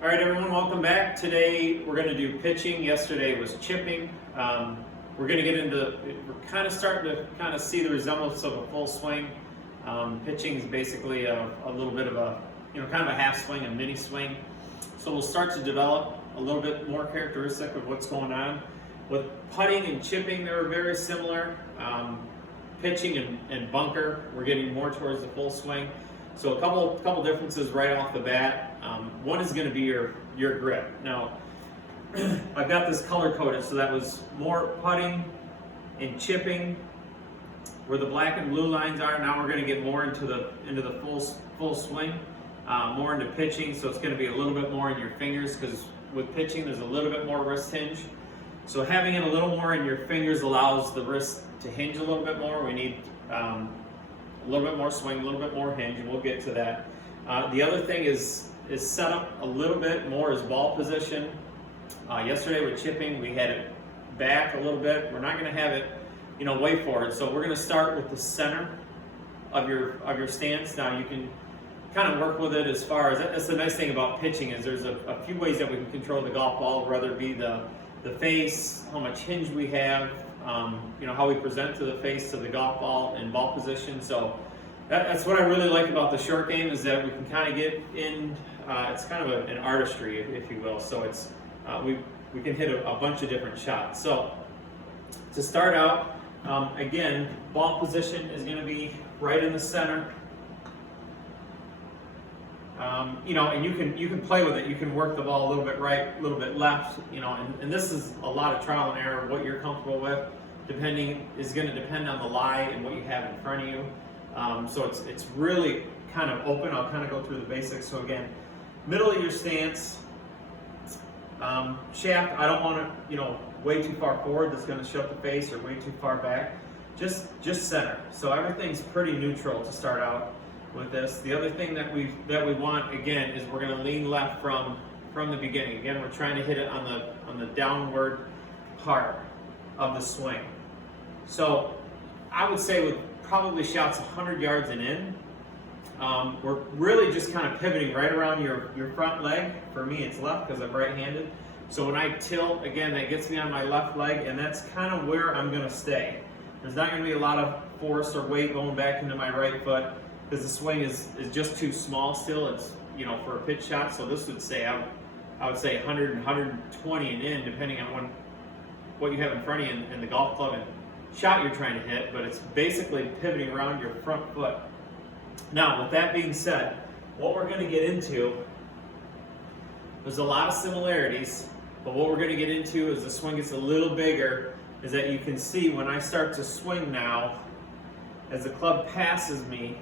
All right, everyone, welcome back. Today we're going to do pitching. Yesterday was chipping. We're going to get into, we're kind of starting to kind of see the resemblance of a full swing. Pitching is basically a little bit of a, kind of a half swing, a mini swing. So we'll start to develop a little bit more characteristic of what's going on. With putting and chipping, they're very similar. Pitching and bunker, we're getting more towards the full swing. So a couple differences right off the bat. One is going to be your grip. Now, I've got this color coded, so that was more putting and chipping, where the black and blue lines are. Now we're going to get more into the full swing, more into pitching. So it's going to be a little bit more in your fingers, because with pitching there's a little bit more wrist hinge. So having it a little more in your fingers allows the wrist to hinge a little bit more. We need a little bit more swing, a little bit more hinge, and we'll get to that. The other thing is set up a little bit more as ball position. Yesterday with chipping, we had it back a little bit. We're not going to have it, way forward. So we're going to start with the center of your stance. Now you can kind of work with it as far as, that's the nice thing about pitching, is there's a few ways that we can control the golf ball, whether it be the face, how much hinge we have, how we present to the face, to the golf ball and ball position. So that's what I really like about the short game, is that we can kind of get in, it's kind of an artistry, if you will. So it's, we can hit a bunch of different shots. So to start out, again, ball position is going to be right in the center. And you can play with it. You can work the ball a little bit right, a little bit left, and this is a lot of trial and error. What you're comfortable with, is going to depend on the lie and what you have in front of you. So it's really kind of open. I'll kind of go through the basics. So again, middle of your stance, shaft. I don't want it, way too far forward. That's going to shut the face, or way too far back. Just center. So everything's pretty neutral to start out with this. The other thing that we want, again, is we're going to lean left from the beginning. Again, we're trying to hit it on the downward part of the swing. So I would say with probably shots 100 yards and in, we're really just kind of pivoting right around your front leg. For me, it's left because I'm right-handed. So when I tilt, again, that gets me on my left leg, and that's kind of where I'm going to stay. There's not going to be a lot of force or weight going back into my right foot, because the swing is just too small still. It's, for a pitch shot. So this would say, I would say 100 and 120 and in, depending on what you have in front of you and the golf club and shot you're trying to hit. But it's basically pivoting around your front foot. Now, with that being said, what we're going to get into, there's a lot of similarities, but what we're going to get into as the swing gets a little bigger, is that you can see when I start to swing now, as the club passes me,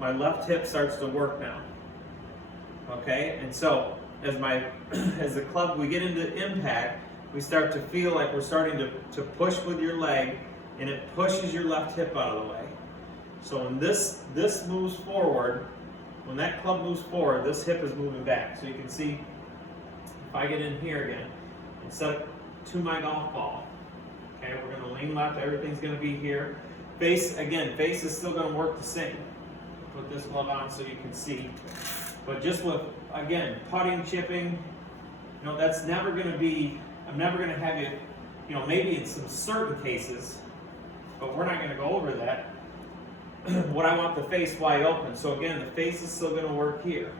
my left hip starts to work now. Okay, and so as the club, we get into impact, we start to feel like we're starting to push with your leg, and it pushes your left hip out of the way. So when this moves forward, when that club moves forward, this hip is moving back. So you can see, if I get in here again and set it to my golf ball, okay, we're going to lean left, everything's going to be here. Face is still going to work the same. Put this glove on so you can see. But just with, again, putting, chipping, that's never going to be, I'm never going to have you, maybe in some certain cases, but we're not going to go over that. What I want the face wide open. So again, the face is still going to work here.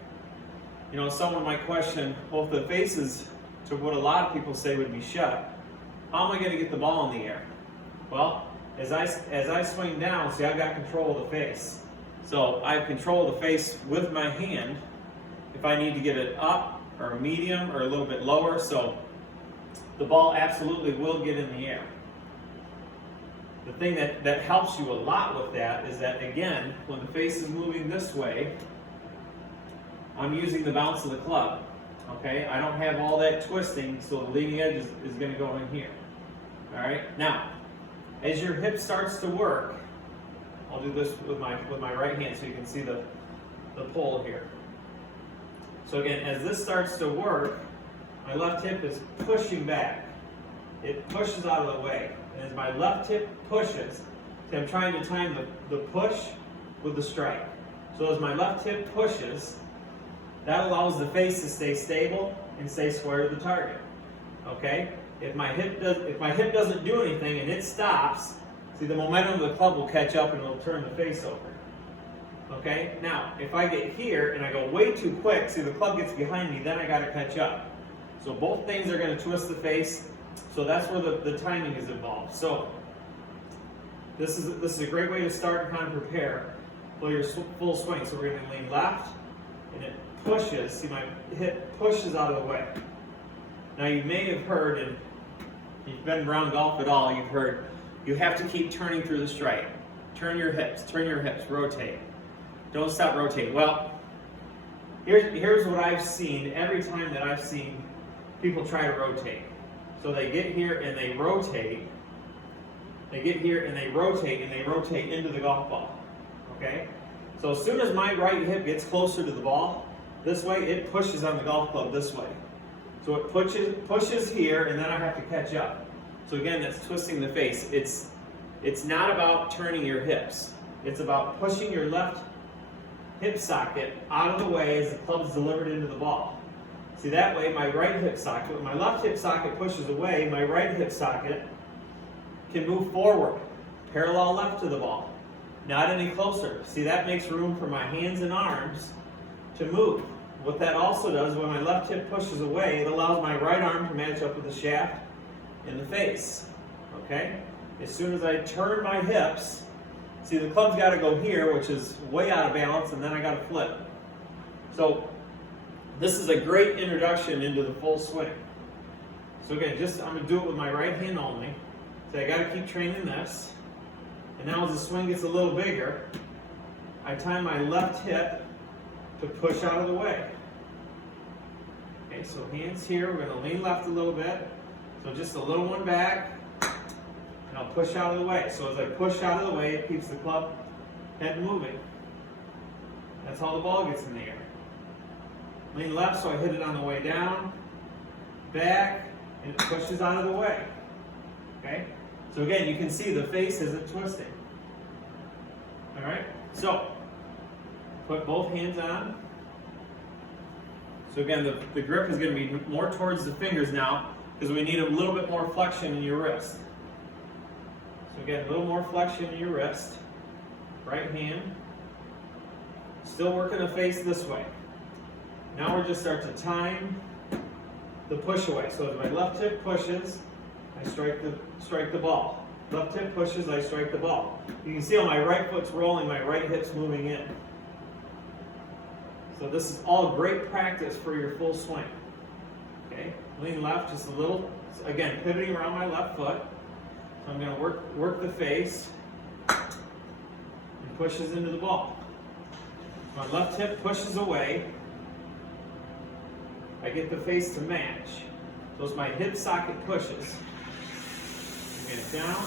Someone might question, well, if the face is to what a lot of people say would be shut, how am I going to get the ball in the air? Well, as I swing down, see, I've got control of the face. So I have control of the face with my hand if I need to get it up or medium or a little bit lower. So the ball absolutely will get in the air. The thing that helps you a lot with that is that, again, when the face is moving this way, I'm using the bounce of the club. Okay, I don't have all that twisting, so the leading edge is going to go in here. All right, now as your hip starts to work, I'll do this with my right hand so you can see the pull here. So again, as this starts to work, my left hip is pushing back. It pushes out of the way. And as my left hip pushes, see, I'm trying to time the push with the strike. So as my left hip pushes, That allows the face to stay stable and stay square to the target. Okay? If my hip doesn't do anything and it stops, see, the momentum of the club will catch up and it'll turn the face over. Okay? Now, if I get here and I go way too quick, see, the club gets behind me, then I got to catch up. So both things are going to twist the face. So that's where the timing is involved. So this is a great way to start and kind of prepare for your full swing. So we're going to lean left, and it pushes. See, my hip pushes out of the way. Now you may have heard, and if you've been around golf at all, you've heard you have to keep turning through the strike. Turn your hips, rotate. Don't stop rotating. Well, here's what I've seen every time that I've seen people try to rotate. So they get here and they rotate. They get here and they rotate into the golf ball. Okay? So as soon as my right hip gets closer to the ball, this way, it pushes on the golf club this way. So it pushes here, and then I have to catch up. So again, that's twisting the face. It's not about turning your hips. It's about pushing your left hip socket out of the way as the club is delivered into the ball. See, that way my right hip socket, when my left hip socket pushes away, my right hip socket can move forward, parallel left to the ball, not any closer. See, that makes room for my hands and arms to move. What that also does, when my left hip pushes away, it allows my right arm to match up with the shaft in the face. Okay? As soon as I turn my hips, see, the club's got to go here, which is way out of balance, and then I got to flip. So this is a great introduction into the full swing. So again, I'm going to do it with my right hand only. So I got to keep training this. And now as the swing gets a little bigger, I time my left hip to push out of the way. Okay, so hands here, we're going to lean left a little bit. So just a little one back, and I'll push out of the way. So as I push out of the way, it keeps the club head moving. That's how the ball gets in the air. Lean left, so I hit it on the way down, back, and it pushes out of the way. Okay? So again, you can see the face isn't twisting. All right? So, put both hands on. So again, the grip is going to be more towards the fingers now because we need a little bit more flexion in your wrist. So again, a little more flexion in your wrist. Right hand. Still working the face this way. Now we're just start to time the push away. So as my left hip pushes, I strike the ball. Left hip pushes, I strike the ball. You can see how my right foot's rolling, my right hip's moving in. So this is all great practice for your full swing. Okay, lean left just a little. Again, pivoting around my left foot. So I'm going to work the face and pushes into the ball. My left hip pushes away. I get the face to match. So as my hip socket pushes, get down,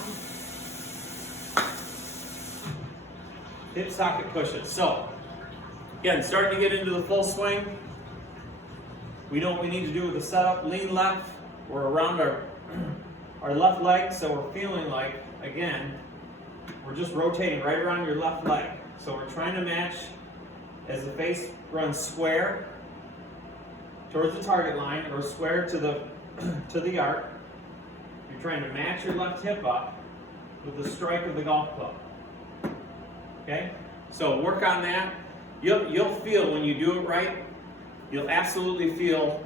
hip socket pushes. So, again, starting to get into the full swing. We know what we need to do with the setup. Lean left. We're around our left leg, so we're feeling like, again, we're just rotating right around your left leg. So we're trying to match as the face runs square towards the target line or square to the arc. You're trying to match your left hip up with the strike of the golf club. Okay? So work on that. You'll feel when you do it right, you'll absolutely feel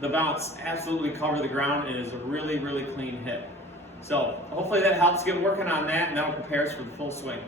the bounce absolutely cover the ground and is a really, really clean hit. So hopefully that helps. Get working on that, and that'll prepare us for the full swing.